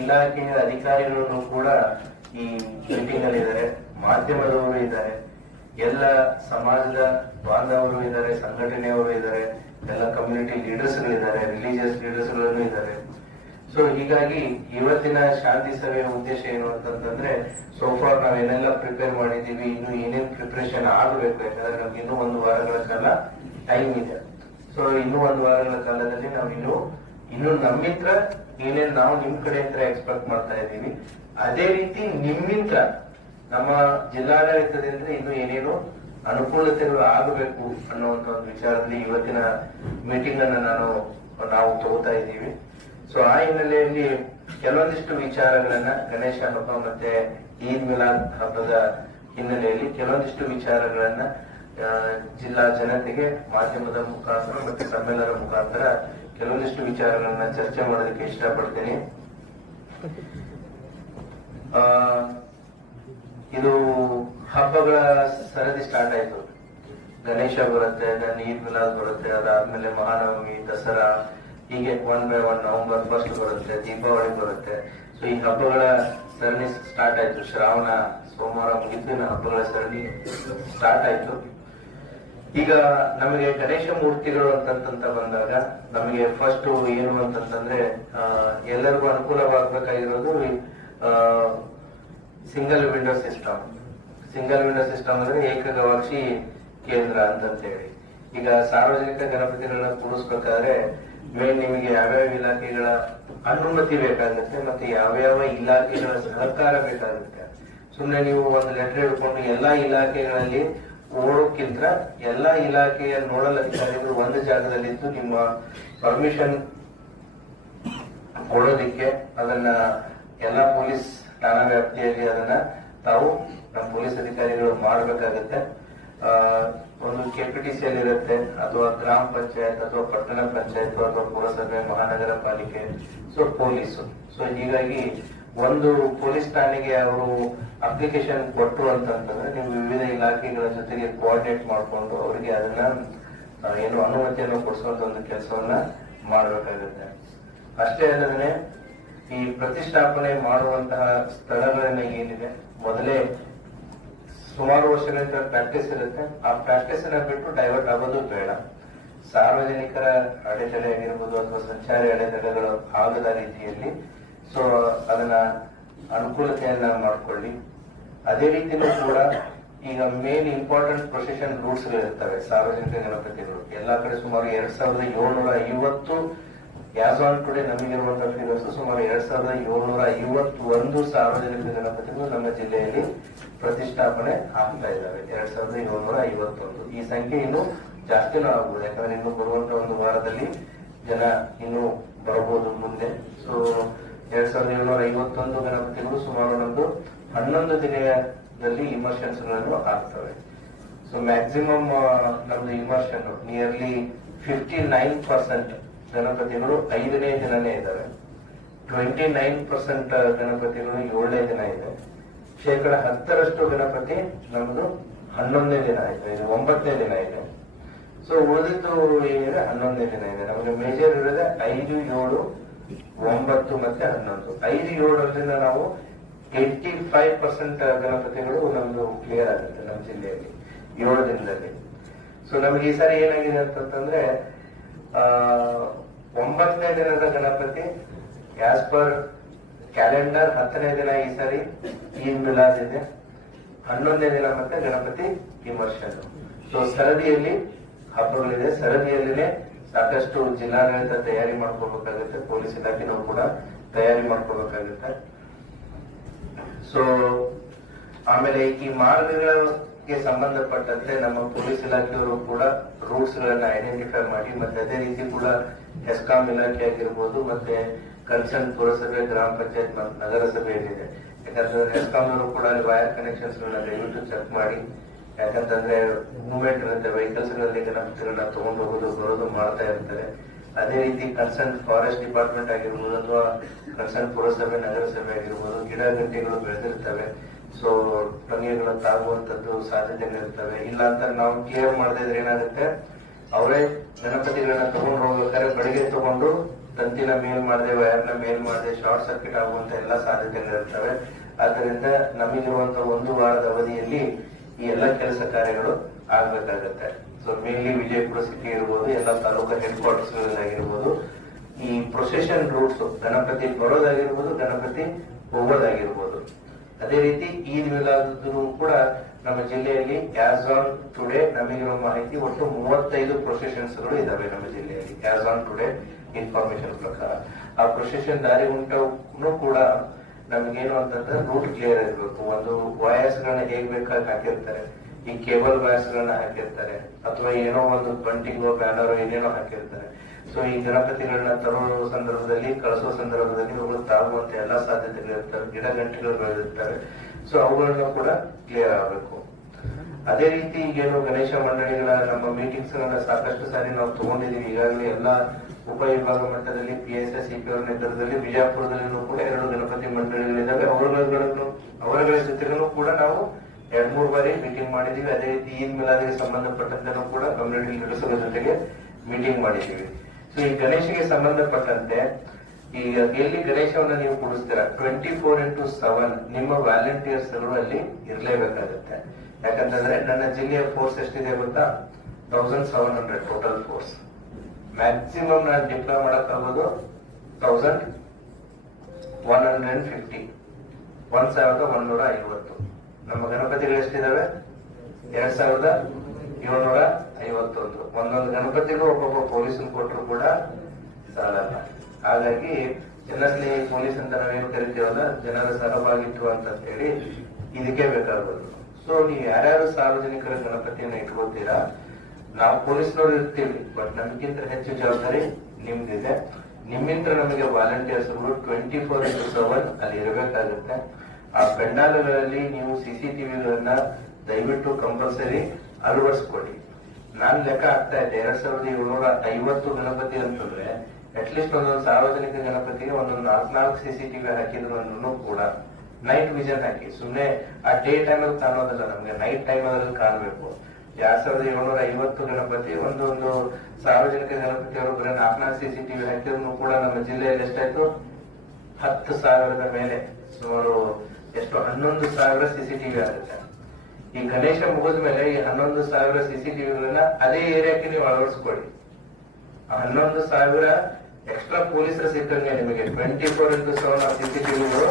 ಇಲಾಖೆಯ ಅಧಿಕಾರಿಗಳು ಕೂಡ ಈ ಮೀಟಿಂಗ್ ಅಲ್ಲಿ ಇದ್ದಾರೆ, ಮಾಧ್ಯಮದವರು ಇದ್ದಾರೆ, ಎಲ್ಲ ಸಮಾಜದ ಬಾಂಧವರು ಇದ್ದಾರೆ, ಸಂಘಟನೆಯವರು ಇದ್ದಾರೆ, ಎಲ್ಲ ಕಮ್ಯುನಿಟಿ ಲೀಡರ್ಸ್ ಗಳಿದ್ದಾರೆ, ರಿಲಿಜಿಯಸ್ ಲೀಡರ್ಸ್ ಗಳನ್ನು ಇದ್ದಾರೆ. ಸೊ ಹೀಗಾಗಿ ಇವತ್ತಿನ ಶಾಂತಿ ಸಭೆಯ ಉದ್ದೇಶ ಏನು ಅಂತಂದ್ರೆ, ಸೋಫಾರ್ ನಾವೇನೆಲ್ಲ ಪ್ರಿಪೇರ್ ಮಾಡಿದೀವಿ, ಇನ್ನು ಏನೇನ್ ಪ್ರಿಪರೇಷನ್ ಆಗಬೇಕು, ಯಾಕಂದ್ರೆ ನಮ್ಗೆ ಇನ್ನೂ 1 ವಾರಗಳ ಕಾಲ ಟೈಮ್ ಇದೆ. ಸೊ ಇನ್ನೂ 1 ವಾರಗಳ ಕಾಲದಲ್ಲಿ ನಾವು ಇನ್ನು ನಮ್ಮಿಂದ ಏನೇನ್ ನಾವು ನಿಮ್ ಕಡೆಯಿಂದ ಎಕ್ಸ್ಪೆಕ್ಟ್ ಮಾಡ್ತಾ ಇದ್ದೀವಿ, ಅದೇ ರೀತಿ ನಿಮ್ಮಿಂದ ನಮ್ಮ ಜಿಲ್ಲಾಡಳಿತದಿಂದ ಇನ್ನು ಏನೇನು ಅನುಕೂಲತೆಗಳು ಆಗಬೇಕು ಅನ್ನುವಂತ ಒಂದು ವಿಚಾರದಲ್ಲಿ ಇವತ್ತಿನ ಮೀಟಿಂಗ್ ಅನ್ನ ನಾವು ತಗೋತಾ ಇದ್ದೀವಿ. ಸೊ ಆ ಹಿನ್ನೆಲೆಯಲ್ಲಿ ಕೆಲವೊಂದಿಷ್ಟು ವಿಚಾರಗಳನ್ನ ಗಣೇಶ ಹಬ್ಬ ಮತ್ತೆ ಈದ್ ಮಿಲಾದ್ ಹಬ್ಬದ ಹಿನ್ನೆಲೆಯಲ್ಲಿ ಕೆಲವೊಂದಿಷ್ಟು ವಿಚಾರಗಳನ್ನ ಜಿಲ್ಲಾ ಜನತೆಗೆ ಮಾಧ್ಯಮದ ಮುಖಾಂತರ ಮತ್ತೆ ಸಮ್ಮೇಳನದ ಮುಖಾಂತರ ಕೆಲವೊಂದಿಷ್ಟು ವಿಚಾರಗಳನ್ನ ಚರ್ಚೆ ಮಾಡೋದಕ್ಕೆ ಇಷ್ಟಪಡ್ತೀನಿ. ಇದು ಹಬ್ಬಗಳ ಸರದಿ ಸ್ಟಾರ್ಟ್ ಆಯ್ತು. ಗಣೇಶ ಬರುತ್ತೆ, ಈದ್ ಮಿಲಾದ್ ಬರುತ್ತೆ, ಅದಾದ್ಮೇಲೆ ಮಹಾನವಮಿ, ದಸರಾ, ಹೀಗೆ 1 by 1 ನವೆಂಬರ್ 1 ಬರುತ್ತೆ, ದೀಪಾವಳಿ ಬರುತ್ತೆ. ಸೊ ಈ ಹಬ್ಬಗಳ ಸರಣಿ ಸ್ಟಾರ್ಟ್ ಆಯ್ತು. ಶ್ರಾವಣ ಸೋಮವಾರ ಮುಗಿತು, ಹಬ್ಬಗಳ ಸರಣಿ ಸ್ಟಾರ್ಟ್ ಆಯ್ತು. ಈಗ ನಮಗೆ ಗಣೇಶ ಮೂರ್ತಿಗಳು ಅಂತಂತ ಬಂದಾಗ ನಮಗೆ ಫಸ್ಟ್ ಏನು ಅಂತಂದ್ರೆ ಎಲ್ಲರಿಗೂ ಅನುಕೂಲವಾಗಬೇಕಾಗಿರೋದು single window system. Single window system ಅಂದ್ರೆ ಏಕಗವಾಕ್ಷಿ ಕೇಂದ್ರ ಅಂತೇಳಿ. ಈಗ ಸಾರ್ವಜನಿಕ ಗಣಪತಿಗಳನ್ನ ಕೂಡಿಸ್ಬೇಕಾದ್ರೆ ಮೇನ್ ನಿಮಗೆ ಯಾವ್ಯಾವ ಇಲಾಖೆಗಳ ಅನುಮತಿ ಬೇಕಾಗುತ್ತೆ, ಮತ್ತೆ ಯಾವ್ಯಾವ ಇಲಾಖೆಗಳ ಸಹಕಾರ ಬೇಕಾಗುತ್ತೆ. ಸುಮ್ಮನೆ ನೀವು ಒಂದು ಲೆಟರ್ ಹಿಡ್ಕೊಂಡು ಎಲ್ಲಾ ಇಲಾಖೆಗಳಲ್ಲಿ ಓಡೋಕ್ಕಿಂತ ಎಲ್ಲಾ ಇಲಾಖೆಯ ನೋಡಲ್ ಅಧಿಕಾರಿಗಳು ಒಂದು ಜಾಗದಲ್ಲಿದ್ದು ನಿಮ್ಮ ಪರ್ಮಿಷನ್ ಕೊಡೋದಿಕ್ಕೆ ಅದನ್ನ ಎಲ್ಲಾ ಪೊಲೀಸ್ ಠಾಣಾ ವ್ಯಾಪ್ತಿಯಲ್ಲಿ ಅದನ್ನ ತಾವು ನಮ್ಮ ಪೊಲೀಸ್ ಅಧಿಕಾರಿಗಳು ಮಾಡಬೇಕಾಗತ್ತೆ. ಒಂದು ಕೆಪಿಟಿಸಿ ಅಲ್ಲಿ ಇರುತ್ತೆ, ಅಥವಾ ಗ್ರಾಮ ಪಂಚಾಯತ್ ಅಥವಾ ಪಟ್ಟಣ ಪಂಚಾಯತ್ ಅಥವಾ ಪುರಸಭೆ, ಮಹಾನಗರ ಪಾಲಿಕೆ, ಸೊ ಪೊಲೀಸು. ಸೊ ಹೀಗಾಗಿ ಒಂದು ಪೊಲೀಸ್ ಠಾಣೆಗೆ ಅವರು ಅಪ್ಲಿಕೇಶನ್ ಕೊಟ್ಟರು ಅಂತಂದ್ರೆ ನೀವು ವಿವಿಧ ಇಲಾಖೆಗಳ ಜೊತೆಗೆ ಕೋಆರ್ಡಿನೇಟ್ ಮಾಡಿಕೊಂಡು ಅವರಿಗೆ ಅದನ್ನ ಏನು ಅನುಮತಿಯನ್ನು ಕೊಡಿಸುವಂತ ಒಂದು ಕೆಲಸವನ್ನ ಮಾಡಬೇಕಾಗುತ್ತೆ. ಅಷ್ಟೇ ಅಲ್ಲದೆ ಈ ಪ್ರತಿಷ್ಠಾಪನೆ ಮಾಡುವಂತಹ ಸ್ಥಳಗಳನ್ನ ಏನಿದೆ ಮೊದಲೇ ಸುಮಾರು ವರ್ಷಗಳಿಂದ ಪ್ರಾಕ್ಟೀಸ್ ಇರುತ್ತೆ. ಆ ಪ್ರಾಕ್ಟೀಸ್ ಅನ್ನ ಬಿಟ್ಟು ಡೈವರ್ಟ್ ಆಗೋದು ಬೇಡ. ಸಾರ್ವಜನಿಕರ ಅಡೆತಡೆ ಆಗಿರ್ಬೋದು ಅಥವಾ ಸಂಚಾರಿ ಅಡೆತಡೆಗಳು ಆಗದ ರೀತಿಯಲ್ಲಿ ಸೊ ಅದನ್ನ ಅನುಕೂಲತೆಯನ್ನ ಮಾಡ್ಕೊಳ್ಳಿ. ಅದೇ ರೀತಿನೂ ಕೂಡ ಈಗ ಮೇನ್ ಇಂಪಾರ್ಟೆಂಟ್ ಪ್ರೊಸೆಷನ್ ರೂಟ್ಸ್ ಗಳಿರ್ತವೆ ಸಾರ್ವಜನಿಕ ಗಣಪತಿಗಳು ಎಲ್ಲಾ ಕಡೆ. ಸುಮಾರು 2750 ಆಸ್ ಆನ್ ಟುಡೇ ನಮಗಿರುವಂತಹ ಫಿಗರ್ಸ್ ಸುಮಾರು 2751 ಸಾರ್ವಜನಿಕ ಗಣಪತಿಗಳು ನಮ್ಮ ಜಿಲ್ಲೆಯಲ್ಲಿ ಪ್ರತಿಷ್ಠಾಪನೆ ಆಗ್ತಾ ಇದ್ದಾವೆ. 2751. ಈ ಸಂಖ್ಯೆ ಇನ್ನು ಜಾಸ್ತಿನೂ ಆಗ್ಬೋದು, ಯಾಕಂದ್ರೆ ಇನ್ನು ಬರುವಂತ ಒಂದು ವಾರದಲ್ಲಿ ಜನ ಇನ್ನು ಬರಬಹುದು ಮುಂದೆ. ಸೊ 2751 ಗಣಪತಿಗಳು ಸುಮಾರು ನಮ್ದು 11 ದಿನದಲ್ಲಿ ಇಮರ್ಷನ್ಸ್ ಗಳನ್ನು ಆಗ್ತವೆ. ಸೊ ಮ್ಯಾಕ್ಸಿಮಮ್ ನಮ್ದು ಇಮರ್ಷನ್ ನಿಯರ್ಲಿ 59% ಗಣಪತಿಗಳು 5ನೇ ದಿನನೇ ಇದ್ದಾವೆ. 29% ಗಣಪತಿಗಳು 7ನೇ ದಿನ ಇದೆ. 10% ಗಣಪತಿ ನಮ್ದು 11ನೇ ದಿನ ಇದೆ, ಇದು 9ನೇ ದಿನ ಇದೆ. ಸೊ ಉಳಿದಿದ್ದು ಏನಿದೆ 11ನೇ ದಿನ ಇದೆ. ನಮಗೆ ಮೇಜರ್ ಇರೋದೇ 5, 7, 9 ಮತ್ತೆ 11. 5, 7ರಿಂದ ನಾವು 85% ಗಣಪತಿಗಳು ನಮ್ದು ಕ್ಲಿಯರ್ ಆಗುತ್ತೆ ನಮ್ಮ ಜಿಲ್ಲೆಯಲ್ಲಿ 7 ದಿನದಲ್ಲಿ. ಸೊ ನಮ್ಗೆ ಈ ಸಾರಿ ಏನಾಗಿದೆ ಅಂತಂದ್ರೆ 9ನೇ ದಿನದ ಗಣಪತಿ ಆಸ್ ಪರ್ ಕ್ಯಾಲೆಂಡರ್ 10ನೇ ದಿನ ಈ ಸಾರಿ ಈದ್ ಮಿಲಾದ್ ಇದೆ, 11ನೇ ದಿನ ಮತ್ತೆ ಗಣಪತಿ ಇಮರ್ಷನ್. ಸೊ ಸರದಿಯಲ್ಲಿ ಹಬ್ಬಗಳಿದೆ, ಸರದಿಯಲ್ಲಿನೇ ಸಾಕಷ್ಟು ಜಿಲ್ಲಾಡಳಿತ ತಯಾರಿ ಮಾಡ್ಕೋಬೇಕಾಗುತ್ತೆ, ಪೊಲೀಸ್ ಇಲಾಖೆನೂ ಕೂಡ ತಯಾರಿ ಮಾಡ್ಕೋಬೇಕಾಗುತ್ತೆ. ಸೊ ಆಮೇಲೆ ಈ ಮಾರ್ಗಗಳಿಗೆ ಸಂಬಂಧಪಟ್ಟಂತೆ ನಮ್ಮ ಪೊಲೀಸ್ ಇಲಾಖೆಯವರು ಕೂಡ ರೂಟ್ಸ್ ಗಳನ್ನ ಐಡೆಂಟಿಫೈ ಮಾಡಿ, ಮತ್ತೆ ಅದೇ ರೀತಿ ಕೂಡ ಹೆಸ್ಕಾಂ ಇಲಾಖೆ ಆಗಿರ್ಬೋದು ಮತ್ತೆ ಕನ್ಸರ್ನ್ ಪುರಸಭೆ, ಗ್ರಾಮ ಪಂಚಾಯತ್ ಮತ್ತು ನಗರಸಭೆ ಏನಿದೆ, ಯಾಕಂದ್ರೆ ಹೆಸ್ಕಾಂ ಅವರು ಕೂಡ ಅಲ್ಲಿ ವೈರ್ ಕನೆಕ್ಷನ್ಸ್ ಗಳನ್ನ ದಯವಿಟ್ಟು ಚೆಕ್ ಮಾಡಿ. ಯಾಕಂತಂದ್ರೆ ಮೂವ್ಮೆಂಟ್ ಇರುತ್ತೆ, ವೆಹಿಕಲ್ಸ್ ಗಳಲ್ಲಿ ಗಣಪತಿಗಳನ್ನ ತಗೊಂಡು ಹೋಗೋದು ಬರೋದು ಮಾಡ್ತಾ ಇರ್ತಾರೆ. ಅದೇ ರೀತಿ ಕನ್ಸರ್ನ್ ಫಾರೆಸ್ಟ್ ಡಿಪಾರ್ಟ್ಮೆಂಟ್ ಆಗಿರ್ಬೋದು ಅಥವಾ ಕನ್ಸರ್ನ್ ಪುರಸಭೆ, ನಗರಸಭೆ ಆಗಿರ್ಬೋದು, ಗಿಡ ಗಂಟೆಗಳು ಬೆಳೆದಿರ್ತವೆ. ಸೊ ಟೊಂಗೆಗಳು ತಾಗುವಂತದ್ದು ಸಾಧ್ಯತೆಗಳಿರ್ತವೆ. ಇಲ್ಲ ಅಂತ ನಾವು ಕ್ಲಿಯರ್ ಮಾಡದೇ ಇದ್ರೆ ಏನಾಗುತ್ತೆ, ಅವರೇ ಗಣಪತಿಗಳನ್ನ ತಗೊಂಡು ಹೋಗ್ಬೇಕಾದ್ರೆ ಬೆಳಿಗ್ಗೆ ತಗೊಂಡು ತಂತಿನ ಮೇಲ್ ಮಾಡದೆ, ವೈರ್ನ ಮೇಲ್ ಮಾಡದೆ ಶಾರ್ಟ್ ಸರ್ಕ್ಯೂಟ್ ಆಗುವಂತ ಎಲ್ಲಾ ಸಾಧ್ಯತೆಗಳಿರ್ತವೆ. ಆದ್ದರಿಂದ ನಮಗಿರುವಂತ 1 ವಾರದ ಅವಧಿಯಲ್ಲಿ ಈ ಎಲ್ಲ ಕೆಲಸ ಕಾರ್ಯಗಳು ಆಗ್ಬೇಕಾಗತ್ತೆ. ಸೊ ಮೇನ್ಲಿ ವಿಜಯಪುರ ಸಿಟಿ ಇರ್ಬೋದು, ಎಲ್ಲ ತಾಲೂಕಾ ಹೆಡ್ ಕ್ವಾರ್ಟರ್ಸ್ ಗಳಾಗಿರ್ಬೋದು, ಈ ಪ್ರೊಸೆಷನ್ ರೂಟ್ಸ್ ಗಣಪತಿ ಬರೋದಾಗಿರ್ಬೋದು, ಗಣಪತಿ ಹೋಗೋದಾಗಿರ್ಬೋದು. ಅದೇ ರೀತಿ ಈದ್ ಮಿಲಾದ್ ಕೂಡ ನಮ್ಮ ಜಿಲ್ಲೆಯಲ್ಲಿ ಆಸ್ ಆನ್ ಟುಡೇ ನಮಗಿರೋ ಮಾಹಿತಿ ಒಟ್ಟು 35 ಪ್ರೊಸೆಷನ್ಸ್ ಗಳು ಇದಾವೆ ನಮ್ಮ ಜಿಲ್ಲೆಯಲ್ಲಿ. ಆಸ್ ಆನ್ ಟುಡೇ ಇನ್ಫಾರ್ಮೇಶನ್ ಪ್ರಕಾರ ಆ ಪ್ರೊಸೆಷನ್ ದಾರಿ ಉಂಟು ಕೂಡ ನಮ್ಗೇನು ಅಂತಂದ್ರೆ ರೂಟ್ ಕ್ಲಿಯರ್ ಇರಬೇಕು. ಒಂದು ವಾಯರ್ಸ್ ಗಳನ್ನ ಹೇಗ್ ಬೇಕಾಗಿ ಹಾಕಿರ್ತಾರೆ, ಈ ಕೇಬಲ್ ವಾಯರ್ಸ್ ಗಳನ್ನ ಹಾಕಿರ್ತಾರೆ, ಅಥವಾ ಏನೋ ಒಂದು ಬಂಟಿಂಗೋ ಬ್ಯಾನರ್ ಏನೇನೋ ಹಾಕಿರ್ತಾರೆ. ಸೊ ಈ ಗಣಪತಿಗಳನ್ನ ತರೋ ಸಂದರ್ಭದಲ್ಲಿ, ಕಳಿಸೋ ಸಂದರ್ಭದಲ್ಲಿ ಅವುಗಳು ತಾಗುವಂತ ಎಲ್ಲಾ ಸಾಧ್ಯತೆಗಳಿರ್ತವೆ, ಗಿಡ ಗಂಟೆಗಳು ಬೆಳೆದಿರ್ತಾರೆ. ಸೊ ಅವುಗಳನ್ನ ಕೂಡ ಕ್ಲಿಯರ್ ಆಗಬೇಕು. ಅದೇ ರೀತಿ ಈಗೇನು ಗಣೇಶ ಮಂಡಳಿಗಳ ನಮ್ಮ ಮೀಟಿಂಗ್ಸ್ ಗಳನ್ನ ಸಾಕಷ್ಟು ಸಾರಿ ನಾವು ತಗೊಂಡಿದೀವಿ. ಈಗಾಗಲೇ ಎಲ್ಲಾ ಉಪವಿಭಾಗ ಮಟ್ಟದಲ್ಲಿ PSS CPO ನೇತೃತ್ವದಲ್ಲಿ ಬಿಜಾಪುರದಲ್ಲಿನೂ ಕೂಡ 2 ಗಣಪತಿ ಮಂಡಳಿಗಳಿದ್ದಾವೆ. ಅವರುಗಳ ಜೊತೆಗೂ ಕೂಡ ನಾವು 2-3 ಬಾರಿ ಮೀಟಿಂಗ್ ಮಾಡಿದೀವಿ. ಅದೇ ರೀತಿ ಈದ್ ಮಿಲಾದಿಗೆ ಸಂಬಂಧಪಟ್ಟಂತೆ ಕೂಡ ಕಮ್ಯುನಿಟಿ ಲೀಡರ್ಸ್ ಜೊತೆಗೆ ಮೀಟಿಂಗ್ ಮಾಡಿದೀವಿ. ಸೊ ಈ ಗಣೇಶಗೆ ಸಂಬಂಧಪಟ್ಟಂತೆ ಈಗ ಎಲ್ಲಿ ಗಣೇಶವನ್ನ ನೀವು ಕೂಡಿಸ್ತೀರಾ 24x7 ನಿಮ್ಮ ವ್ಯಾಲಂಟಿಯರ್ಸ್ ಗಳು ಅಲ್ಲಿ ಇರಲೇಬೇಕಾಗುತ್ತೆ. ಯಾಕಂತಂದ್ರೆ ನನ್ನ ಜಿಲ್ಲೆಯ ಫೋರ್ಸ್ ಎಷ್ಟಿದೆ ಗೊತ್ತಾ? 1700 ಟೋಟಲ್ ಫೋರ್ಸ್. ಮ್ಯಾಕ್ಸಿಮಮ್ ನಾನು ಡಿಪ್ಲಾಯ್ ಮಾಡಕ್ಕಾಗೋದು 1150, 1150. ನಮ್ಮ ಗಣಪತಿಗಳು ಎಷ್ಟಿದಾವೆ? 2751. ಒಂದೊಂದು ಗಣಪತಿಗೂ ಒಬ್ಬೊಬ್ಬ ಪೊಲೀಸನ್ ಕೊಟ್ಟರು ಕೂಡ ಸಾಲಲ್ಲ. ಹಾಗಾಗಿ ಜನಸ್ನೇಹಿ ಪೊಲೀಸ್ ಅಂತ ನಾವೇನು ಕರಿತೀವಲ್ಲ, ಜನರ ಸಹಭಾಗಿತ್ವ ಅಂತ ಹೇಳಿ ಇದಕ್ಕೆ ಬೇಕಾಗೋದು. ಸೊ ನೀವು ಯಾರ್ಯಾರು ಸಾರ್ವಜನಿಕರ ಗಣಪತಿಯನ್ನ ಇಟ್ಕೋತೀರಾ, ನಾವು ಪೊಲೀಸ್ನವ್ರು ಇರ್ತೀವಿ, ಬಟ್ ನಮ್ಗಿಂತ ಹೆಚ್ಚು ಜವಾಬ್ದಾರಿ ನಿಮ್ದಿದೆ. ನಿಮ್ಮಿಂದ ನಮಗೆ ವಾಲಂಟಿಯರ್ಸ್ 24x7 ಅಲ್ಲಿ ಇರಬೇಕಾಗುತ್ತೆ. ಆ ಪೆಂಡಾಲ್ಗಳಲ್ಲಿ ನೀವು CCTVಗಳನ್ನ ದಯವಿಟ್ಟು ಕಂಪಲ್ಸರಿ ಅಳವಡಿಸ್ಕೊಡಿ. ನಾನ್ ಲೆಕ್ಕ ಆಗ್ತಾ ಇದ್ದೆ 2750 ಗಣಪತಿ ಅಂತಂದ್ರೆ ಅಟ್ಲೀಸ್ಟ್ ಒಂದೊಂದು ಸಾರ್ವಜನಿಕ ಗಣಪತಿಗೆ ಒಂದೊಂದು 4 CCTV ಹಾಕಿದ್ರು ಕೂಡ ನೈಟ್ ವಿಷನ್ ಹಾಕಿ, ಸುಮ್ನೆ ಆ ಡೇ ಟೈಮ್ ಅಲ್ಲಿ ಕಾಣೋದಲ್ಲ, ನಮ್ಗೆ ನೈಟ್ ಟೈಮ್ ಅದ್ರಲ್ಲಿ ಕಾಣಬೇಕು. 2750 ಗಣಪತಿ ಒಂದೊಂದು ಸಾರ್ವಜನಿಕ ಗಣಪತಿ ಅವರು ಬರೀ 4 CCTV ಹಾಕಿದ್ರು ಕೂಡ ನಮ್ಮ ಜಿಲ್ಲೆಯಲ್ಲಿ ಎಷ್ಟಾಯ್ತು? 10,000 ಮೇಲೆ, ಸುಮಾರು ಎಷ್ಟು 11,000 CCTV ಆಗುತ್ತೆ. ಈ ಗಣೇಶ ಮುಗಿದ ಮೇಲೆ ಈ 11,000 CCTVಗಳನ್ನ ಅದೇ ಏರಿಯಾಕ್ಕೆ ನೀವು ಅಳವಡಿಸ್ಕೊಳ್ಳಿ. 11,000 ಎಕ್ಸ್ಟ್ರಾ ಪೊಲೀಸರು ಸಿಕ್ಕಂಗೆ ನಿಮಗೆ 24x7 CCTVಗಳು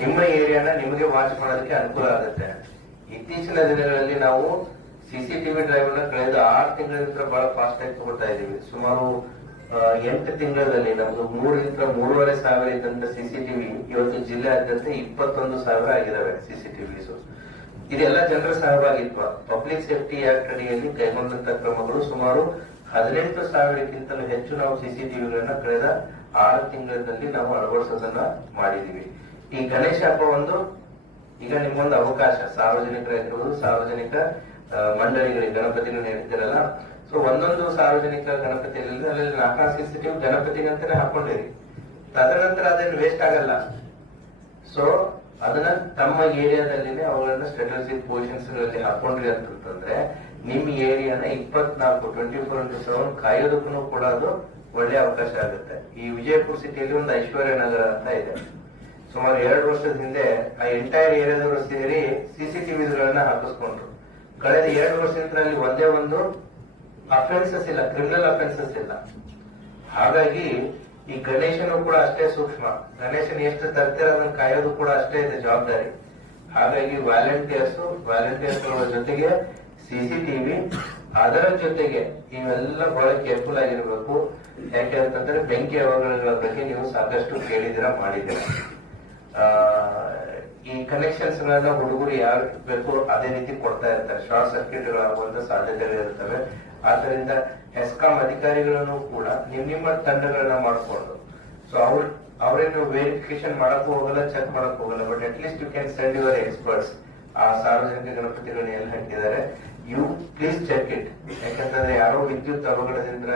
ನಿಮ್ಮ ಏರಿಯಾನ ನಿಮಗೆ ವಾಚ್ ಮಾಡೋದಕ್ಕೆ ಅನುಕೂಲ ಆಗುತ್ತೆ. ಇತ್ತೀಚಿನ ದಿನಗಳಲ್ಲಿ ನಾವು CCTV ಡ್ರೈವ್ ನ ಕಳೆದ 6 ತಿಂಗಳಿಂದ ಬಹಳ ಫಾಸ್ಟ್ ಆಗಿ ತಗೊಳ್ತಾ ಇದೀವಿ. ಸುಮಾರು 8 ತಿಂಗಳಲ್ಲಿ ನಮ್ದು 3,000-3,500 ಇದ್ದಂತ CCTV ಇವತ್ತು ಜಿಲ್ಲೆಯಾದ್ಯಂತ 21,000 ಆಗಿದಾವೆ CCTVs. ಇದೆಲ್ಲ ಜನರ ಸಹಭಾಗಿತ್ವ. ಪಬ್ಲಿಕ್ ಸೇಫ್ಟಿ ಆಕ್ಟ್ ಅಡಿಯಲ್ಲಿ ಕೈಗೊಂಡಂತ ಕ್ರಮಗಳು ಸುಮಾರು 18,000ಕ್ಕಿಂತಲೂ ಹೆಚ್ಚು ನಾವು CCTVಗಳನ್ನ ಕಳೆದ 6 ತಿಂಗಳಲ್ಲಿ ನಾವು ಅಳವಡಿಸೋದನ್ನ ಮಾಡಿದೀವಿ. ಈ ಗಣೇಶ ಹಬ್ಬ ಈಗ ನಿಮ್ಮೊಂದು ಅವಕಾಶ, ಸಾರ್ವಜನಿಕರಾಗಿರ್ಬೋದು, ಸಾರ್ವಜನಿಕ ಮಂಡಳಿಗಳಿಗೆ ಗಣಪತಿಗಳನ್ನ ಹೇಳ್ತಿರಲ್ಲ. ಸೊ ಒಂದೊಂದು ಸಾರ್ವಜನಿಕ ಗಣಪತಿಯಲ್ಲಿ ಅಲ್ಲಿ 4 CCTV ಗಣಪತಿಗಂತಾನೆ ಹಾಕೊಂಡಿರಿ. ತದನಂತರ ಅದೇನು ವೇಸ್ಟ್ ಆಗಲ್ಲ. ಸೊ ಅದನ್ನ ತಮ್ಮ ಏರಿಯಾದಲ್ಲಿನೇ ಅವುಗಳನ್ನ ಸ್ಟ್ರಾಟಜಿಕ್ ಪೊಸಿಷನ್ಸ್ ಗಳಲ್ಲಿ ಹಾಕೊಂಡ್ರಿ ಅಂತಂದ್ರೆ ನಿಮ್ ಏರಿಯಾನ 24x7 ಕಾಯೋದಕ್ಕೂ ಕೂಡ ಅದು ಒಳ್ಳೆ ಅವಕಾಶ ಆಗುತ್ತೆ. ಈ ವಿಜಯಪುರ ಸಿಟಿಯಲ್ಲಿ ಒಂದು ಐಶ್ವರ್ಯ ನಗರ ಅಂತ ಇದೆ. ಸುಮಾರು 2 ವರ್ಷದ ಹಿಂದೆ ಆ ಎಂಟೈರ್ ಏರಿಯಾದವರು ಸೇರಿ CCTVಗಳನ್ನ ಹಾಕಿಸ್ಕೊಂಡ್ರು. ಕಳೆದ 2 ವರ್ಷದಿಂದ ಅಲ್ಲಿ ಒಂದೇ ಒಂದು ಅಫೆನ್ಸಸ್ ಇಲ್ಲ, ಕ್ರಿಮಿನಲ್ ಅಫೆನ್ಸಸ್ ಇಲ್ಲ. ಹಾಗಾಗಿ ಈ ಗಣೇಶನು ಕೂಡ ಅಷ್ಟೇ ಸೂಕ್ಷ್ಮ. ಗಣೇಶನ್ ಎಷ್ಟು ತರ್ತೀರ ಅದನ್ನ ಕಾಯೋದು ಕೂಡ ಅಷ್ಟೇ ಇದೆ ಜವಾಬ್ದಾರಿ. ಹಾಗಾಗಿ ವಾಲಂಟಿಯರ್ಸ್ ಜೊತೆಗೆ CCTV, ಅದರ ಜೊತೆಗೆ ಇವೆಲ್ಲ ಬಹಳ ಕೇರ್ಫುಲ್ ಆಗಿರ್ಬೇಕು. ಯಾಕೆ ಅಂತಂದ್ರೆ ಬೆಂಕಿ ಅವಘಡಗಳ ಬಗ್ಗೆ ನೀವು ಸಾಕಷ್ಟು ಕೇಳಿದಿರ, ಮಾಡಿದಿರ. ಈ ಕನೆಕ್ಷನ್ಸ್ ಗಳನ್ನ ಹುಡುಗರು ಯಾರು ಬೇಕು ಅದೇ ರೀತಿ ಕೊಡ್ತಾ ಇರ್ತಾರೆ. ಶಾರ್ಟ್ ಸರ್ಕ್ಯೂಟ್ ಗಳಾಗುವಂತ ಸಾಧ್ಯತೆಗಳಿರ್ತವೆ. ಆದ್ದರಿಂದ ಹೆಸ್ಕಾಂ ಅಧಿಕಾರಿಗಳನ್ನು ಕೂಡ ನಿಮ್ಮ ತಂಡಗಳನ್ನ ಮಾಡಿಕೊಂಡು, ಸೊ ಅವ್ರೇನು ವೆರಿಫಿಕೇಶನ್ ಮಾಡಕ್ ಹೋಗಲ್ಲ, ಚೆಕ್ ಮಾಡಕ್ ಹೋಗಲ್ಲ, but at least you can send your experts. ಆ ಸಾರ್ವಜನಿಕ ಗಣಪತಿಗಳನ್ನ ಎಲ್ಲಿ ಹಾಕಿದ್ದಾರೆ, ಯು ಪ್ಲೀಸ್ ಚೆಕ್ ಇಟ್. ಯಾಕಂತಂದ್ರೆ ಯಾರೋ ವಿದ್ಯುತ್ ಅವಘಡದಿಂದ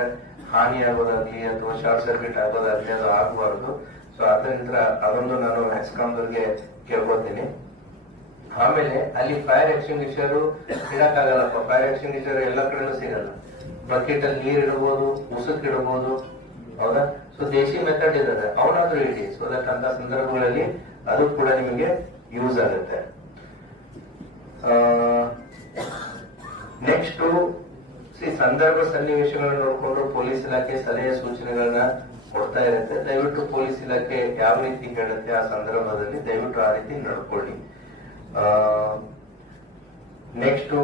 ಹಾನಿ ಆಗೋದಾಗ್ಲಿ ಅಥವಾ ಶಾರ್ಟ್ ಸರ್ಕ್ಯೂಟ್ ಆಗೋದಾಗ್ಲಿ ಅದು ಆಗಬಾರದು. ಸೊ ಅದರಿಂದ ಅದೊಂದು ನಾನು ಹೆಸ್ಕಾಂದವ್ರಿಗೆ ಕೇಳ್ಕೊತೀನಿ. ಆಮೇಲೆ ಅಲ್ಲಿ ಫೈರ್ ಎಕ್ಸ್ಟಿಂಗ್ವಿಷರ್ ಇಡಕ್ಕಾಗಲ್ಲಪ್ಪ. ಫೈರ್ ಎಕ್ಸ್ಟಿಂಗ್ವಿಷರ್ ಎಲ್ಲ ಕಡೆನೂ ಸಿಗಲ್ಲ. ಬಕೆಟ್ ಅಲ್ಲಿ ನೀರ್ ಇಡಬಹುದು, ಉಸುಕ್ ಇಡಬಹುದು, ಹೌದಾ? ಸೊ ದೇಶಿ ಮೆಥಡ್ ಇದಾವೆ, ಅವನಾದ್ರೂ ಇಡಿ, ಸೊ ದಟ್ ಅಂತ ಸಂದರ್ಭಗಳಲ್ಲಿ ಅದು ಕೂಡ ನಿಮಗೆ ಯೂಸ್ ಆಗುತ್ತೆ. ನೆಕ್ಸ್ಟ್ ಸಂದರ್ಭ ಸನ್ನಿವೇಶಗಳನ್ನ ನೋಡಿಕೊಂಡು ಪೊಲೀಸ್ ಇಲಾಖೆ ಸಲಹೆ ಸೂಚನೆಗಳನ್ನ ಕೊಡ್ತಾ ಇರುತ್ತೆ. ದಯವಿಟ್ಟು ಪೊಲೀಸ್ ಇಲಾಖೆ ಯಾವ ರೀತಿ ಹೇಳುತ್ತೆ ಆ ಸಂದರ್ಭದಲ್ಲಿ ದಯವಿಟ್ಟು ಆ ರೀತಿ ನಡ್ಕೊಳ್ಳಿ. ನೆಕ್ಸ್ಟ್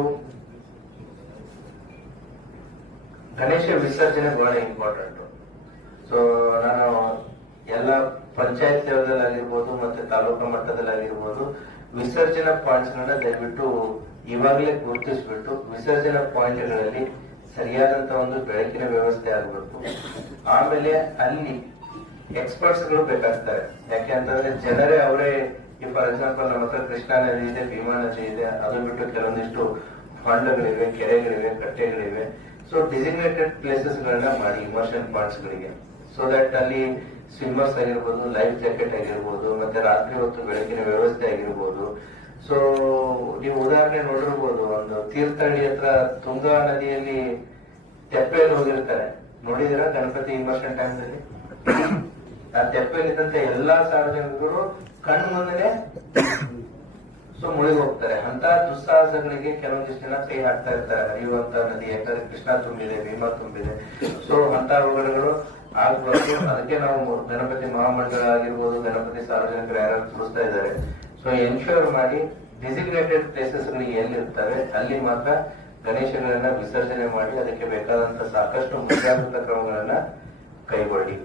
ಗಣೇಶ ವಿಸರ್ಜನೆ ಬಹಳ ಇಂಪಾರ್ಟೆಂಟ್. ಸೊ ನಾನು ಎಲ್ಲ ಪಂಚಾಯತ್ ಲೆವೆಲ್ದಲ್ಲಾಗಿರ್ಬೋದು ಮತ್ತೆ ತಾಲೂಕು ಮಟ್ಟದಲ್ಲಾಗಿರ್ಬೋದು ವಿಸರ್ಜನಾ ಪಾಯಿಂಟ್ಸ್ ಗಳನ್ನ ದಯವಿಟ್ಟು ಇವಾಗಲೇ ಗುರುತಿಸ್ಬಿಟ್ಟು ವಿಸರ್ಜನಾ ಪಾಯಿಂಟ್ಗಳಲ್ಲಿ ಸರಿಯಾದಂತ ಒಂದು ಬೆಳಕಿನ ವ್ಯವಸ್ಥೆ ಆಗಬೇಕು. ಆಮೇಲೆ ಅಲ್ಲಿ ಎಕ್ಸ್ಪರ್ಟ್ಸ್ ಗಳು ಬೇಕಾಗ್ತಾರೆ. ಯಾಕೆ ಅಂತಂದ್ರೆ ಜನರೇ ಅವರೇ, ಈ ಫಾರ್ ಎಕ್ಸಾಂಪಲ್ ನಮ್ಮ ಹತ್ರ ಕೃಷ್ಣಾ ನದಿ ಇದೆ, ಭೀಮಾ ನದಿ ಇದೆ, ಅದು ಬಿಟ್ಟು ಕೆಲವೊಂದಿಷ್ಟು ಹೊಂಡಗಳಿವೆ, ಕೆರೆಗಳಿವೆ, ಕಟ್ಟೆಗಳಿವೆ. ಸೊ ಡಿಸಿಗ್ನೇಟೆಡ್ ಪ್ಲೇಸಸ್ ಗಳನ್ನ ಮಾಡಿ ಇಮರ್ಷನ್ ಪಾಯಿಂಟ್ಸ್ ಗಳಿಗೆ, ಸೊ ದಟ್ ಅಲ್ಲಿ ಸ್ವಿಮ್ಮರ್ಸ್ ಆಗಿರ್ಬೋದು, ಲೈಫ್ ಜಾಕೆಟ್ ಆಗಿರ್ಬೋದು, ಮತ್ತೆ ರಾತ್ರಿ ಹೊತ್ತು ಬೆಳಕಿನ ವ್ಯವಸ್ಥೆ ಆಗಿರ್ಬೋದು. ಸೊ ನೀವು ಉದಾಹರಣೆ ನೋಡಿರ್ಬೋದು, ಒಂದು ತೀರ್ಥಹಳ್ಳಿ ಹತ್ರ ತುಂಗಾ ನದಿಯಲ್ಲಿ ತೆಪ್ಪೆಯಲ್ಲಿ ಹೋಗಿರ್ತಾರೆ, ನೋಡಿದಿರಾ ಗಣಪತಿ ಇಮರ್ಷನ್ ಟೈಮ್ದಲ್ಲಿ? ಆ ತೆಪ್ಪೆಯಲ್ಲಿದ್ದಂತೆ ಎಲ್ಲಾ ಸಾರ್ವಜನಿಕರು ಕಣ್ಣು ಮುಂದೆ ಸೊ ಮುಳುಗಿ ಹೋಗ್ತಾರೆ. ಅಂತ ದುಸ್ಸಾಹಸಗಳಿಗೆ ಕೆಲವೊಂದಿಷ್ಟು ಜನ ಕೈ ಹಾಕ್ತಾ ಇರ್ತಾರೆ. ಹರಿಯುವಂತ ನದಿ, ಯಾಕಂದ್ರೆ ಕೃಷ್ಣ ತುಂಬಿದೆ, ಭೀಮಾ ತುಂಬಿದೆ. ಸೊ ಅಂತ ಅವುಗಳು ಆಗ್ಬಾರ್ದು. ಅದಕ್ಕೆ ನಾವು ಗಣಪತಿ ಮಹಾಮಂಡಳ ಆಗಿರ್ಬೋದು, ಗಣಪತಿ ಸಾರ್ವಜನಿಕರು ಯಾರು ತೋರಿಸ್ತಾ ಇದ್ದಾರೆ. ಸೊ ಎನ್ಶೂರ್ ಮಾಡಿ ಡಿಸಿಗ್ನೇಟೆಡ್ ಪ್ಲೇಸಸ್ ಗಳಿಗೆ ಎಲ್ಲಿರ್ತವೆ ಅಲ್ಲಿ ಮಾತ್ರ ಗಣೇಶಗಳನ್ನ ವಿಸರ್ಜನೆ ಮಾಡಿ ಅದಕ್ಕೆ ಬೇಕಾದಂತ ಸಾಕಷ್ಟು ಮುಂಜಾಗ್ರತಾ ಕ್ರಮಗಳನ್ನ ಕೈಗೊಳ್ಳಿ.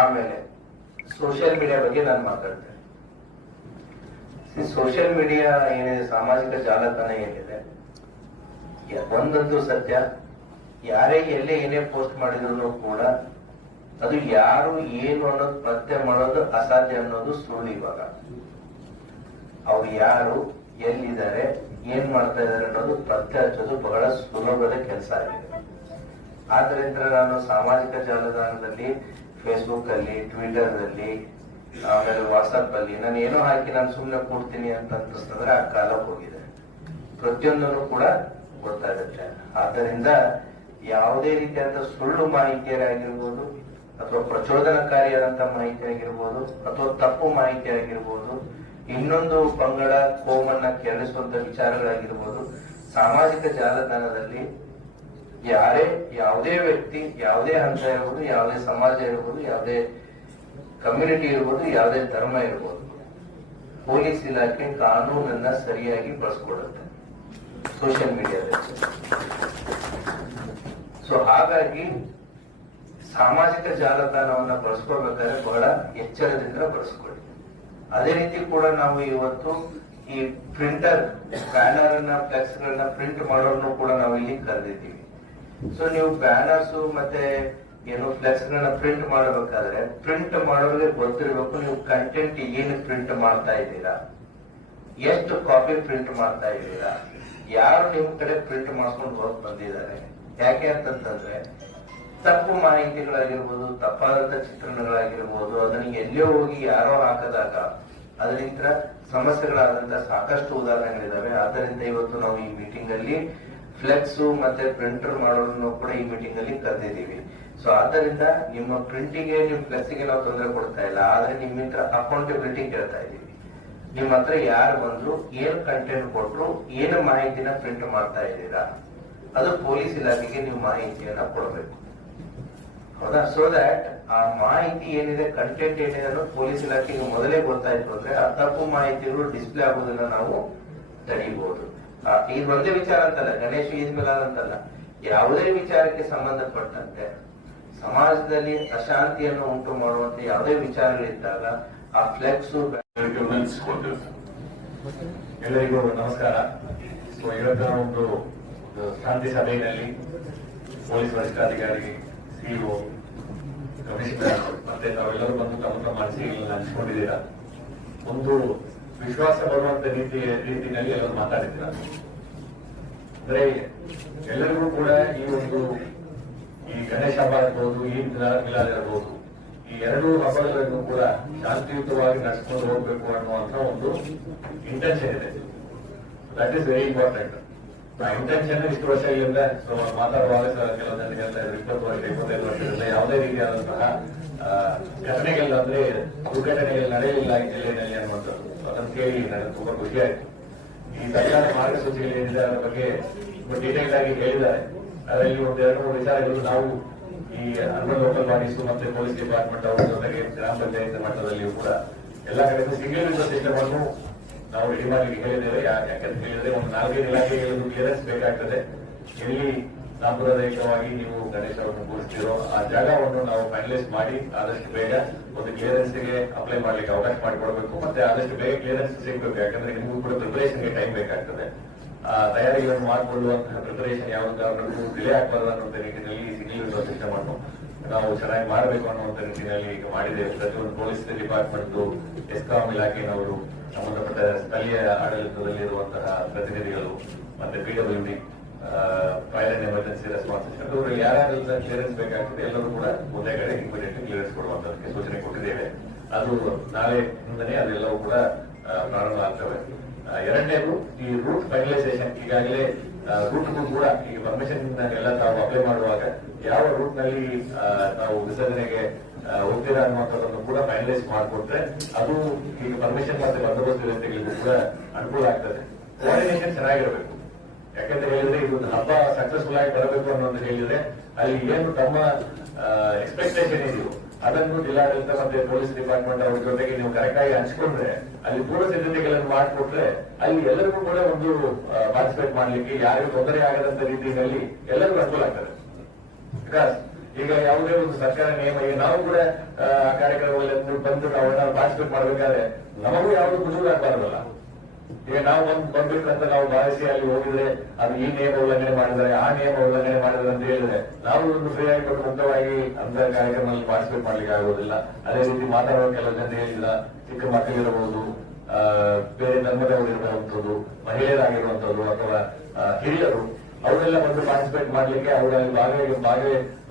ಆಮೇಲೆ ಸೋಷಿಯಲ್ ಮೀಡಿಯಾ ಬಗ್ಗೆ ನಾನು ಮಾತಾಡ್ತೇನೆ. ಸೋಷಿಯಲ್ ಮೀಡಿಯಾ ಏನಿದೆ, ಸಾಮಾಜಿಕ ಜಾಲತಾಣ ಏನಿದೆ, ಒಂದಂತೂ ಸತ್ಯ, ಯಾರೇ ಎಲ್ಲೇ ಏನೇ ಪೋಸ್ಟ್ ಮಾಡಿದ್ರು ಕೂಡ ಅದು ಯಾರು ಏನು ಅನ್ನೋದು ಪತ್ತೆ ಮಾಡೋದು ಅಸಾಧ್ಯ ಅನ್ನೋದು ಸುಳ್ಳು. ಇವಾಗ ಅವ್ರು ಯಾರು, ಎಲ್ಲಿದ್ದಾರೆ, ಏನ್ ಮಾಡ್ತಾ ಇದಾರೆ ಅನ್ನೋದು ಪತ್ತೆ ಹಚ್ಚೋದು ಬಹಳ ಸುಲಭದ ಕೆಲಸ ಆಗಿದೆ. ಆದ್ರಿಂದ ನಾನು ಸಾಮಾಜಿಕ ಜಾಲತಾಣದಲ್ಲಿ, ಫೇಸ್ಬುಕ್ ಅಲ್ಲಿ, ಟ್ವಿಟರ್ ಅಲ್ಲಿ, ಆಮೇಲೆ ವಾಟ್ಸ್ಆಪ್ ಅಲ್ಲಿ ನಾನು ಏನೋ ಹಾಕಿ ನಾನು ಸುಮ್ಮನೆ ಕೂಡ್ತೀನಿ ಅಂತ ಅನ್ಸ್ತಂದ್ರೆ ಆ ಕಾಲ ಹೋಗಿದೆ. ಪ್ರತಿಯೊಂದನ್ನು ಕೂಡ ಗೊತ್ತಾಗುತ್ತೆ. ಆದ್ದರಿಂದ ಯಾವುದೇ ರೀತಿಯಾದ ಸುಳ್ಳು ಮಾಹಿತಿಯಾಗಿರ್ಬೋದು, ಅಥವಾ ಪ್ರಚೋದನಕಾರಿಯಾದಂತ ಮಾಹಿತಿ ಆಗಿರ್ಬೋದು, ಅಥವಾ ತಪ್ಪು ಮಾಹಿತಿ ಆಗಿರ್ಬೋದು, ಇನ್ನೊಂದು ಪಂಗಡ ಕೋಮನ್ನ ಕೆರಳಿಸುವಂತ ವಿಚಾರಗಳಾಗಿರ್ಬೋದು, ಸಾಮಾಜಿಕ ಜಾಲತಾಣದಲ್ಲಿ ಯಾವುದೇ ವ್ಯಕ್ತಿ, ಯಾವುದೇ ಹಂತ ಇರ್ಬೋದು, ಯಾವುದೇ ಸಮಾಜ ಇರ್ಬೋದು, ಯಾವುದೇ ಕಮ್ಯುನಿಟಿ ಇರ್ಬೋದು, ಯಾವುದೇ ಧರ್ಮ ಇರ್ಬೋದು, ಪೊಲೀಸ್ ಇಲಾಖೆ ಕಾನೂನನ್ನ ಸರಿಯಾಗಿ ಬಳಸ್ಕೊಡುತ್ತೆ ಸೋಷಿಯಲ್ ಮೀಡಿಯಾದಲ್ಲಿ. ಸೊ ಹಾಗಾಗಿ ಸಾಮಾಜಿಕ ಜಾಲತಾಣವನ್ನ ಬಳಸ್ಕೊಳ್ಬೇಕಾದ್ರೆ ಬಹಳ ಎಚ್ಚರದಿಂದ ಬಳಸ್ಕೊಳ್ಳಿ. ಅದೇ ರೀತಿ ಕೂಡ ನಾವು ಇವತ್ತು ಈ ಪ್ರಿಂಟರ್, ಬ್ಯಾನರ್ ಅನ್ನ, ಫ್ಲೆಕ್ಸ್ ಗಳನ್ನ ಪ್ರಿಂಟ್ ಮಾಡೋರ್ನು ಕೂಡ ನಾವು ಇಲ್ಲಿ ಕರೆದಿದ್ದೀವಿ. ಸೊ ನೀವು ಬ್ಯಾನರ್ಸ್ ಮತ್ತೆ ಏನು ಫ್ಲೆಕ್ಸ್ ಗಳನ್ನ ಪ್ರಿಂಟ್ ಮಾಡಬೇಕಾದ್ರೆ ಪ್ರಿಂಟ್ ಮಾಡೋರಿಗೆ ಗೊತ್ತಿರಬೇಕು ನೀವು ಕಂಟೆಂಟ್ ಏನು ಪ್ರಿಂಟ್ ಮಾಡ್ತಾ ಇದ್ದೀರಾ, ಎಷ್ಟು ಕಾಪಿ ಪ್ರಿಂಟ್ ಮಾಡ್ತಾ ಇದ್ದೀರಾ, ಯಾರು ನಿಮ್ ಕಡೆ ಪ್ರಿಂಟ್ ಮಾಡ್ಕೊಂಡು ಹೋಗಿ ಬಂದಿದ್ದಾರೆ. ಯಾಕೆ ಅಂತಂದ್ರೆ ತಪ್ಪು ಮಾಹಿತಿಗಳಾಗಿರ್ಬೋದು, ತಪ್ಪಾದಂತ ಚಿತ್ರಣಗಳಾಗಿರ್ಬೋದು, ಅದನ್ನ ಎಲ್ಲೋ ಹೋಗಿ ಯಾರೋ ಹಾಕದಾಗ ಅದರಿಂದ ಸಮಸ್ಯೆಗಳಾದಂತ ಸಾಕಷ್ಟು ಉದಾಹರಣೆಗಳಿದಾವೆ. ಆದ್ದರಿಂದ ಇವತ್ತು ನಾವು ಈ ಮೀಟಿಂಗ್ ಅಲ್ಲಿ ಫ್ಲೆಕ್ಸ್ ಮತ್ತೆ ಪ್ರಿಂಟರ್ ಮಾಡೋದನ್ನು ಕೂಡ ಈ ಮೀಟಿಂಗ್ ಅಲ್ಲಿ ಕರೆದಿದ್ದೀವಿ. ಸೊ ಆದ್ದರಿಂದ ನಿಮ್ಮ ಪ್ರಿಂಟಿಗೆ, ನಿಮ್ ಫ್ಲೆಕ್ಸ್ಗೆ ನಾವು ತೊಂದರೆ ಕೊಡ್ತಾ ಇಲ್ಲ, ಆದ್ರೆ ನಿಮ್ಮ ಹತ್ರ ಅಕೌಂಟಬಿಲಿಟಿ ಕೇಳ್ತಾ ಇದ್ದೀವಿ. ನಿಮ್ಮ ಹತ್ರ ಯಾರು ಬಂದ್ರು, ಏನು ಕಂಟೆಂಟ್ ಕೊಟ್ರು, ಏನು ಮಾಹಿತಿನ ಪ್ರಿಂಟ್ ಮಾಡ್ತಾ ಇದ್ದೀರಾ, ಅದು ಪೊಲೀಸ್ ಇಲಾಖೆಗೆ ನೀವು ಮಾಹಿತಿಯನ್ನ ಕೊಡಬೇಕು. ಹೌದಾ? ಸೊ ದಟ್ ಆ ಮಾಹಿತಿ ಏನಿದೆ, ಕಂಟೆಂಟ್ ಏನಿದೆ ಅನ್ನೋದು ಪೊಲೀಸ್ ಇಲಾಖೆಗೆ ಮೊದಲೇ ಗೊತ್ತಾಯ್ತು ಅಂದ್ರೆ ಆ ತಪ್ಪು ಮಾಹಿತಿಗಳು ಡಿಸ್ಪ್ಲೇ ಆಗೋದನ್ನ ನಾವು ತಡೀಬಹುದು. ಇದು ಒಂದೇ ವಿಚಾರ ಅಂತಲ್ಲ, ಗಣೇಶ ಈದ್ ಮಿಲಾದ್ ಅಂತಲ್ಲ, ಯಾವುದೇ ವಿಚಾರಕ್ಕೆ ಸಂಬಂಧಪಟ್ಟಂತೆ ಸಮಾಜದಲ್ಲಿ ಅಶಾಂತಿಯನ್ನು ಉಂಟು ಮಾಡುವಂತೆ ಯಾವುದೇ ವಿಚಾರಗಳಿದ್ದಾಗ ಆ ಫ್ಲೆಕ್ಸ್. ಎಲ್ಲರಿಗೂ ನಮಸ್ಕಾರ. ಇವತ್ತಿನ ಒಂದು ಶಾಂತಿ ಸಭೆಯಲ್ಲಿ ಪೊಲೀಸ್ ವರಿಷ್ಠಾಧಿಕಾರಿ, ಸಿಇಒ, ಕಮಿಷನರ್ ಮತ್ತೆ ತಾವೆಲ್ಲರೂ ಬಂದು ತಮ್ಮ ಮನಸ್ಸಿಗೆ ಹಂಚಿಕೊಂಡಿದ್ದೀರಾ. ಒಂದು ವಿಶ್ವಾಸ ಬರುವಂತ ರೀತಿಯಲ್ಲಿ ಎಲ್ಲರೂ ಮಾತಾಡಿದ್ದೀರಾ. ಅಂದ್ರೆ ಎಲ್ಲರಿಗೂ ಕೂಡ ಈ ಗಣೇಶ ಹಬ್ಬ ಇರ್ಬೋದು, ಈದ್ ಮಿಲಾದ್ ಇರಬಹುದು, ಈ ಎರಡೂ ಹಬ್ಬಗಳನ್ನು ಕೂಡ ಶಾಂತಿಯುತವಾಗಿ ನಡೆಸ್ಕೊಂಡು ಹೋಗ್ಬೇಕು ಅನ್ನುವಂತ ಒಂದು ಇಂಟೆನ್ಷನ್ ಇದೆ. That is very important. Intention ಇಷ್ಟು ವರ್ಷಗಳಿಂದ ಸೊ ಮಾತಾಡುವಾಗ ಕೆಲವು ಜನರಿಗೆಲ್ಲ 20 ವರ್ಷ 25 ವರ್ಷದಿಂದ ಯಾವುದೇ ರೀತಿಯಾದಂತಹ ಘಟನೆಗಳು ಅಂದ್ರೆ ದುರ್ಘಟನೆಗಳು ನಡೆಯಲಿಲ್ಲ ಈ ಜಿಲ್ಲೆಯಲ್ಲಿ ಅನ್ನುವಂಥದ್ದು ಅದನ್ನು ಕೇಳಿ ನನಗೆ ತುಂಬಾ ಖುಷಿಯಾಯಿತು. ಈ ಸರ್ಕಾರ ಮಾರ್ಗಸೂಚಿಗಳೇನಿದೆ ಅದರ ಬಗ್ಗೆ ಡೀಟೇಲ್ ಆಗಿ ಹೇಳಿದ್ದಾರೆ. ಅದರಲ್ಲಿ ಒಂದು 2-3 ವಿಚಾರಗಳು ನಾವು ಈ ಅರ್ಬನ್ ಲೋಕಲ್ ಬಾಡೀಸ್ ಮತ್ತೆ ಪೊಲೀಸ್ ಡಿಪಾರ್ಟ್ಮೆಂಟ್ ಅವರ ಜೊತೆಗೆ ಗ್ರಾಮ ಪಂಚಾಯತ್ ಮಟ್ಟದಲ್ಲಿಯೂ ಕೂಡ ಎಲ್ಲ ಕಡೆ ಸಿಂಗಲ್ ವಿಂಡೋ ಸಿಸ್ಟಮ್ ಅನ್ನು ನಾವು ರೆಡಿ ಮಾಡಲಿಕ್ಕೆ ಹೇಳಿದ್ದೇವೆ. ಯಾಕಂತ ಹೇಳಿದ್ರೆ ಒಂದು 4-5 ಇಲಾಖೆಗಳದ್ದು ಕ್ಲಿಯರೆನ್ಸ್ ಬೇಕಾಗ್ತದೆ. ಎಲ್ಲಿ ಸಾಂಪ್ರದಾಯಿಕವಾಗಿ ನೀವು ಗಣೇಶವನ್ನು ಕೂರಿಸ್ತಿರೋ ಆ ಜಾಗವನ್ನು ನಾವು ಫೈನಲೈಸ್ ಮಾಡಿ ಆದಷ್ಟು ಬೇಗ ಒಂದು ಕ್ಲಿಯರೆನ್ಸ್ಗೆ ಅಪ್ಲೈ ಮಾಡ್ಲಿಕ್ಕೆ ಅವಕಾಶ ಮಾಡಿಕೊಡ್ಬೇಕು. ಮತ್ತೆ ಆದಷ್ಟು ಬೇಗ ಕ್ಲಿಯರೆನ್ಸ್ ಸಿಗಬೇಕು. ಯಾಕಂದ್ರೆ ನಿಮಗೂ ಕೂಡ ಪ್ರಿಪರೇಷನ್ಗೆ ಟೈಮ್ ಬೇಕಾಗ್ತದೆ. ತಯಾರಿಗಳನ್ನು ಮಾಡಿಕೊಳ್ಳುವಂತಹ ಪ್ರಿಪರೇಷನ್ ಯಾವ ಕಾರಣಕ್ಕೂ ಡಿಲೇ ಆಗಬಾರದು ಅನ್ನುವಂಥ ನಿಟ್ಟಿನಲ್ಲಿ ಸಿಂಗಲ್ ವಿಂಡೋ ಸಿಸ್ಟಮ್ ಅನ್ನು ನಾವು ಚೆನ್ನಾಗಿ ಮಾಡಬೇಕು ಅನ್ನುವಂಥ ನಿಟ್ಟಿನಲ್ಲಿ ಈಗ ಮಾಡಿದ್ದೇವೆ. ಪ್ರತಿಯೊಂದು ಪೊಲೀಸ್ ಡಿಪಾರ್ಟ್ಮೆಂಟ್, ಎಸ್ಕಾಂ ಇಲಾಖೆಯವರು, ಸಂಬಂಧಪಟ್ಟ ಸ್ಥಳೀಯ ಆಡಳಿತದಲ್ಲಿರುವಂತಹ ಪ್ರತಿನಿಧಿಗಳು, ಮತ್ತೆ PWD fire and emergency response ಅವರು ಯಾರ್ಯಾರೆಲ್ಲ ಕ್ಲಿಯರೆನ್ಸ್ ಬೇಕಾಗ್ತದೆ ಎಲ್ಲರೂ ಕೂಡ ಒಂದೇ ಕಡೆ ಇಮಿಡಿಯೇಟ್ಲಿ ಕ್ಲಿಯರೆನ್ಸ್ ಕೊಡುವಂತದಕ್ಕೆ ಸೂಚನೆ ಕೊಟ್ಟಿದ್ದೇವೆ. ಅದು ನಾಳೆಯಿಂದನೇ ಅದೆಲ್ಲವೂ ಕೂಡ ಪ್ರಾರಂಭ ಆಗ್ತವೆ. ಎರಡನೇದು ಈ ರೂಟ್ ಫೈನಲೈಸೇಷನ್. ಈಗಾಗಲೇ ರೂಟ್ಗೂ ಕೂಡ ಈಗ ಪರ್ಮಿಷನ್ ಎಲ್ಲ ತಾವು ಅಪ್ಲೈ ಮಾಡುವಾಗ ಯಾವ ರೂಟ್ ನಲ್ಲಿ ತಾವು ವಿಸರ್ಜನೆಗೆ ಹೋಗ್ತೀರಾ ಅನ್ನುವಂಥದ್ದನ್ನು ಕೂಡ ಫೈನಲೈಸ್ ಮಾಡಿಕೊಟ್ರೆ ಅದು ಈಗ ಪರ್ಮಿಷನ್ ಮತ್ತೆ ಬಂದೋಬಸ್ತ್ ವ್ಯವಸ್ಥೆಗಳಿಗೂ ಕೂಡ ಅನುಕೂಲ ಆಗ್ತದೆ. ಕೋಆರ್ಡಿನೇಷನ್ ಚೆನ್ನಾಗಿರಬೇಕು. ಯಾಕಂತ ಹೇಳಿದ್ರೆ ಇದು ಹಬ್ಬ ಸಕ್ಸಸ್ಫುಲ್ ಆಗಿ ಬರಬೇಕು ಅನ್ನೋದು ಹೇಳಿದ್ರೆ ಅಲ್ಲಿ ಏನು ತಮ್ಮ ಎಕ್ಸ್ಪೆಕ್ಟೇಷನ್ ಇದೆಯೋ ಅದನ್ನು ಜಿಲ್ಲಾಡಳಿತ ಮತ್ತೆ ಪೊಲೀಸ್ ಡಿಪಾರ್ಟ್ಮೆಂಟ್ ಅವ್ರ ಜೊತೆಗೆ ನೀವು ಕರೆಕ್ಟ್ ಆಗಿ ಹಂಚ್ಕೊಂಡ್ರೆ ಅಲ್ಲಿ ಪೂರ್ವ ಸಿದ್ಧತೆಗಳನ್ನು ಮಾಡಿಕೊಟ್ರೆ ಅಲ್ಲಿ ಎಲ್ಲರಿಗೂ ಕೂಡ ಒಂದು ಪಾರ್ಟಿಸಿಪೇಟ್ ಮಾಡ್ಲಿಕ್ಕೆ ಯಾರಿಗೂ ತೊಂದರೆ ಆಗದಂತ ರೀತಿಯಲ್ಲಿ ಎಲ್ಲರಿಗೂ ಅನುಕೂಲ ಆಗ್ತದೆ. ಬಿಕಾಸ್ ಈಗ ಯಾವುದೇ ಒಂದು ಸರ್ಕಾರ ನಿಯಮ ಈಗ ನಾವು ಕೂಡ ಕಾರ್ಯಕ್ರಮಗಳಲ್ಲಿ ಬಂದು ನಾವು ಪಾರ್ಟಿಸಿಪೇಟ್ ಮಾಡಬೇಕಾದ್ರೆ ನಮಗೂ ಯಾವುದು ಕುಜೂರು ಆಗ್ಬಾರ್ದಲ್ಲ. ಈಗ ನಾವು ಬಂದ್ಬಿಟ್ಟು ಅಂತ ನಾವು ಭಾವಿಸಿ ಅಲ್ಲಿ ಹೋಗಿದ್ರೆ ಅದು ಈ ನಿಯಮ ಉಲ್ಲಂಘನೆ ಮಾಡಿದರೆ ಆ ನಿಯಮ ಉಲ್ಲಂಘನೆ ಮಾಡಿದ್ರೆ ಅಂತ ಹೇಳಿದ್ರೆ ನಾವು ಒಂದು ಫ್ರೀ ಆಗಿ ಕೊಟ್ಟು ಮುಕ್ತವಾಗಿ ಅಂತ ಕಾರ್ಯಕ್ರಮದಲ್ಲಿ ಪಾರ್ಟಿಸಿಪೇಟ್ ಮಾಡ್ಲಿಕ್ಕೆ ಆಗೋದಿಲ್ಲ. ಅದೇ ರೀತಿ ಮಾತಾಡುವ ಕೆಲವು ಜನ ಹೇಳಿಲ್ಲ, ಚಿಕ್ಕ ಮಕ್ಕಳಿರಬಹುದು, ಬೇರೆ ಧರ್ಮದವರು ಇರಬಹುದಂಥದ್ದು, ಮಹಿಳೆಯರಾಗಿರುವಂತದ್ದು ಅಥವಾ ಹಿರಿಯರು ಅವರೆಲ್ಲ ಬಂದು ಪಾರ್ಟಿಸಿಪೇಟ್ ಮಾಡ್ಲಿಕ್ಕೆ ಅವರಲ್ಲಿ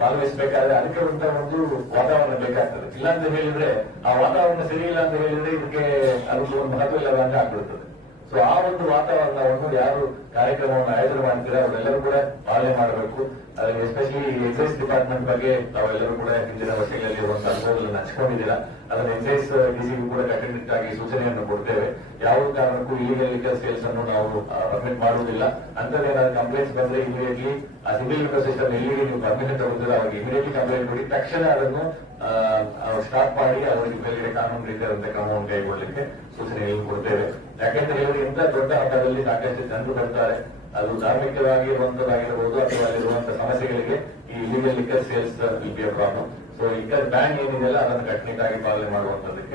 ಭಾಗವಹಿಸಬೇಕಾದ್ರೆ ಅದಕ್ಕೆ ಒಂದು ವಾತಾವರಣ ಬೇಕಾಗ್ತದೆ. ಇಲ್ಲ ಅಂತ ಹೇಳಿದ್ರೆ ಆ ವಾತಾವರಣ ಸರಿ ಇಲ್ಲ ಅಂತ ಹೇಳಿದ್ರೆ ಇದಕ್ಕೆ ಅದಕ್ಕೆ ಒಂದು ಮಹತ್ವ ಇಲ್ಲದ ಅಂತ ಆಗ್ಬಿಡ್ತದೆ. ಸೊ ಆ ಒಂದು ವಾತಾವರಣವನ್ನು ಯಾರು ಕಾರ್ಯಕ್ರಮವನ್ನು ಆಯೋಜನೆ ಮಾಡ್ತೀರಾ ಅವರೆಲ್ಲರೂ ಕೂಡ ಪಾಲನೆ ಮಾಡಬೇಕು. ಅದರಲ್ಲಿ ಎಸ್ಪೆಷಲಿ ಎಕ್ಸೈಸ್ ಡಿಪಾರ್ಟ್ಮೆಂಟ್ ಬಗ್ಗೆ ತಾವೆಲ್ಲರೂ ಕೂಡ ಹಿಂದಿನ ವರ್ಷಗಳಲ್ಲಿ ಇರುವಂತಹ ಅನುಭವಗಳನ್ನು ಹಂಚಿಕೊಂಡಿದ್ದೀರಾ. ಅದನ್ನು ಎಕ್ಸೈಸ್ ಡಿಸಿಗೂ ಕೂಡ ಕಟ್ಟುನಿಟ್ಟಾಗಿ ಸೂಚನೆಯನ್ನು ಕೊಡ್ತೇವೆ. ಯಾವ ಕಾರಣಕ್ಕೂ ಇಲಿಗಲ್ ಲಿಕ್ಕರ್ ಸೇಲ್ಸ್ ಅನ್ನು ನಾವು ಪರ್ಮಿಟ್ ಮಾಡುವುದಿಲ್ಲ. ಅಂತದೇನಾದ್ರು ಕಂಪ್ಲೇಂಟ್ಸ್ ಬಂದ್ರೆ ಇಮಿಡಿಯೇಟ್ಲಿ ಆ ಸಿಂಗಲ್ ವಿಂಡೋ ಸಿಸ್ಟಮ್ ಎಲ್ಲಿಗೆ ನೀವು ಪರ್ಮಿಷನ್ ತಗೊಳ್ತೀರಾ ಅವಾಗ ಇಮಿಡಿಯೇಟ್ಲಿ ಕಂಪ್ಲೇಂಟ್ ಕೊಡಿ, ತಕ್ಷಣ ಅದನ್ನು ಸ್ಟಾಪ್ ಮಾಡಿ ಅವರಿಗೆ ಮೇಲ್ಗಡೆ ಕಾನೂನು ರೀತಿಯಾದಂತಹ ಕ್ರಮವನ್ನು ಕೈಗೊಳ್ಳಲಿಕ್ಕೆ ಸೂಚನೆಗಳನ್ನು ಕೊಡ್ತೇವೆ. ಯಾಕೆಂತ ಹೇಳಿದ್ರೆ ಇಂಥ ದೊಡ್ಡ ಹಬ್ಬದಲ್ಲಿ ಸಾಕಷ್ಟು ಜನರು ಬರ್ತಾರೆ. ಅದು ಧಾರ್ಮಿಕವಾಗಿರುವಂತದ್ದಾಗಿರಬಹುದು ಅಥವಾ ಅಲ್ಲಿರುವಂತಹ ಸಮಸ್ಯೆಗಳಿಗೆ ಈ illegal liquor sales will be a problem. So liquor ban ಏನಿದೆಯಲ್ಲ ಅದನ್ನು ಕಟ್ಟುನಿಟ್ಟಾಗಿ ಪಾಲನೆ ಮಾಡುವಂತದಕ್ಕೆ